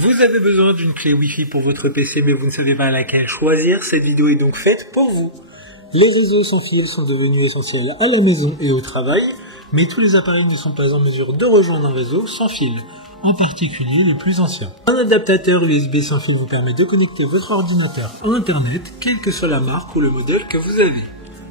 Vous avez besoin d'une clé Wi-Fi pour votre PC mais vous ne savez pas laquelle choisir, cette vidéo est donc faite pour vous. Les réseaux sans fil sont devenus essentiels à la maison et au travail, mais tous les appareils ne sont pas en mesure de rejoindre un réseau sans fil, en particulier les plus anciens. Un adaptateur USB sans fil vous permet de connecter votre ordinateur à Internet, quelle que soit la marque ou le modèle que vous avez.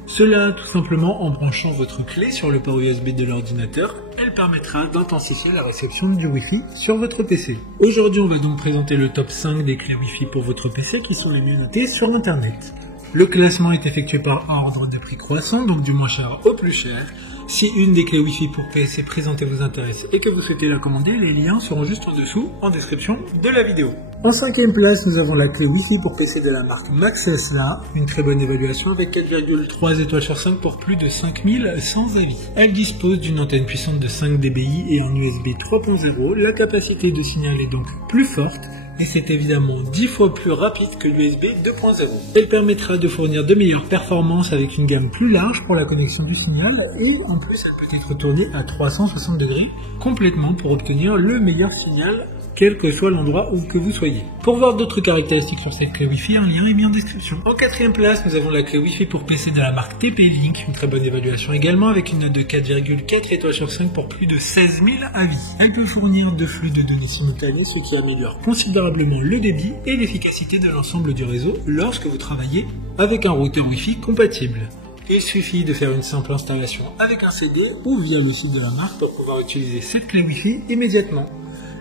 Cela tout simplement en branchant votre clé sur le port USB de l'ordinateur, elle permettra d'intensifier la réception du Wi-Fi sur votre PC. Aujourd'hui, on va donc présenter le top 5 des clés Wi-Fi pour votre PC qui sont les mieux notées sur Internet. Le classement est effectué par ordre de prix croissant, donc du moins cher au plus cher. Si une des clés Wi-Fi pour PC présentées vous intéresse et que vous souhaitez la commander, les liens seront juste en dessous en description de la vidéo. En 5e place, nous avons la clé Wi-Fi pour PC de la marque Maxesla, une très bonne évaluation avec 4,3 étoiles sur 5 pour plus de 5100 avis. Elle dispose d'une antenne puissante de 5 dBi et un USB 3.0, la capacité de signal est donc plus forte, et c'est évidemment 10 fois plus rapide que l'USB 2.0. Elle permettra de fournir de meilleures performances avec une gamme plus large pour la connexion du signal et en plus elle peut être tournée à 360 degrés complètement pour obtenir le meilleur signal quel que soit l'endroit où que vous soyez. Pour voir d'autres caractéristiques sur cette clé Wi-Fi, un lien est mis en description. En 4e place, nous avons la clé Wi-Fi pour PC de la marque TP-Link, une très bonne évaluation également avec une note de 4,4 étoiles sur 5 pour plus de 16 000 avis. Elle peut fournir 2 flux de données simultanés, ce qui améliore considérablement le débit et l'efficacité de l'ensemble du réseau lorsque vous travaillez avec un routeur Wi-Fi compatible. Il suffit de faire une simple installation avec un CD ou via le site de la marque pour pouvoir utiliser cette clé Wi-Fi immédiatement.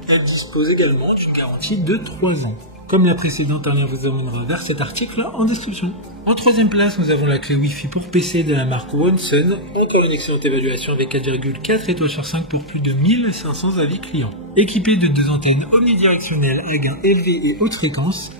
Elle dispose également d'une garantie de 3 ans. Comme la précédente, un lien vous emmènera vers cet article en description. En 3e place, nous avons la clé Wi-Fi pour PC de la marque OneSun, encore une excellente évaluation avec 4,4 étoiles sur 5 pour plus de 1500 avis clients. Équipée de 2 antennes omnidirectionnelles à gain élevé et haute fréquence,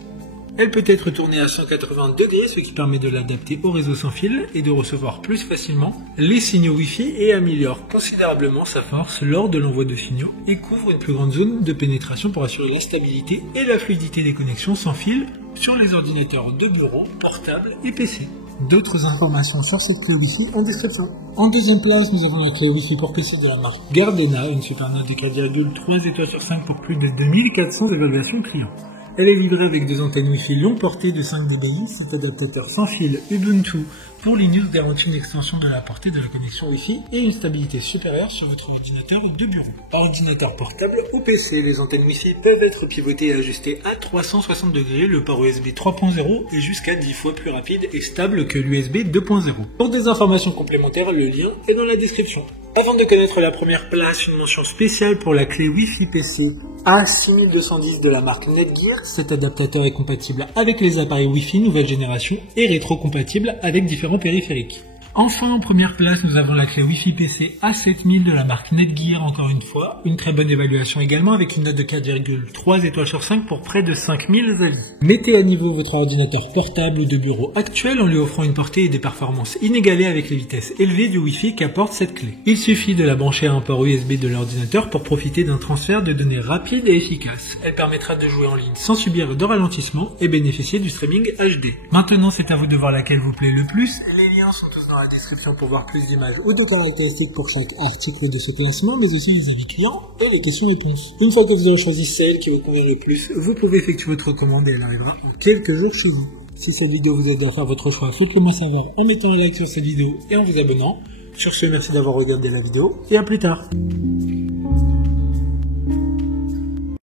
elle peut être tournée à 180 degrés, ce qui permet de l'adapter au réseau sans fil et de recevoir plus facilement les signaux Wi-Fi et améliore considérablement sa force lors de l'envoi de signaux et couvre une plus grande zone de pénétration pour assurer la stabilité et la fluidité des connexions sans fil sur les ordinateurs de bureau, portables et PC. D'autres informations sur cette clé Wi-Fi en description. En 2e place, nous avons la clé Wi-Fi pour PC de la marque Gardena, une super note de 4,3 étoiles sur 5 pour plus de 2400 évaluations clients. Elle est livrée avec 2 antennes Wi-Fi longue portée de 5 dBi. Cet adaptateur sans fil Ubuntu pour Linux garantit une extension de la portée de la connexion Wi-Fi et une stabilité supérieure sur votre ordinateur de bureau. Ordinateur portable ou PC, les antennes Wi-Fi peuvent être pivotées et ajustées à 360 degrés. Le port USB 3.0 est jusqu'à 10 fois plus rapide et stable que l'USB 2.0. Pour des informations complémentaires, le lien est dans la description. Avant de connaître la première place, une mention spéciale pour la clé Wi-Fi PC A6210 de la marque Netgear. Cet adaptateur est compatible avec les appareils Wi-Fi nouvelle génération et rétro-compatible avec différents périphériques. Enfin, en première place, nous avons la clé Wi-Fi PC A7000 de la marque Netgear, encore une fois. Une très bonne évaluation également avec une note de 4,3 étoiles sur 5 pour près de 5000 avis. Mettez à niveau votre ordinateur portable ou de bureau actuel en lui offrant une portée et des performances inégalées avec les vitesses élevées du Wi-Fi qu'apporte cette clé. Il suffit de la brancher à un port USB de l'ordinateur pour profiter d'un transfert de données rapide et efficace. Elle permettra de jouer en ligne sans subir de ralentissement et bénéficier du streaming HD. Maintenant, c'est à vous de voir laquelle vous plaît le plus. Les liens sont tous dans la description pour voir plus d'images ou de caractéristiques pour chaque article de ce classement, mais aussi les avis clients et les questions-réponses. Une fois que vous aurez choisi celle qui vous convient le plus, vous pouvez effectuer votre commande et elle arrivera en quelques jours chez vous. Si cette vidéo vous aide à faire votre choix, faites-le moi savoir en mettant un like sur cette vidéo et en vous abonnant. Sur ce, merci d'avoir regardé la vidéo et à plus tard.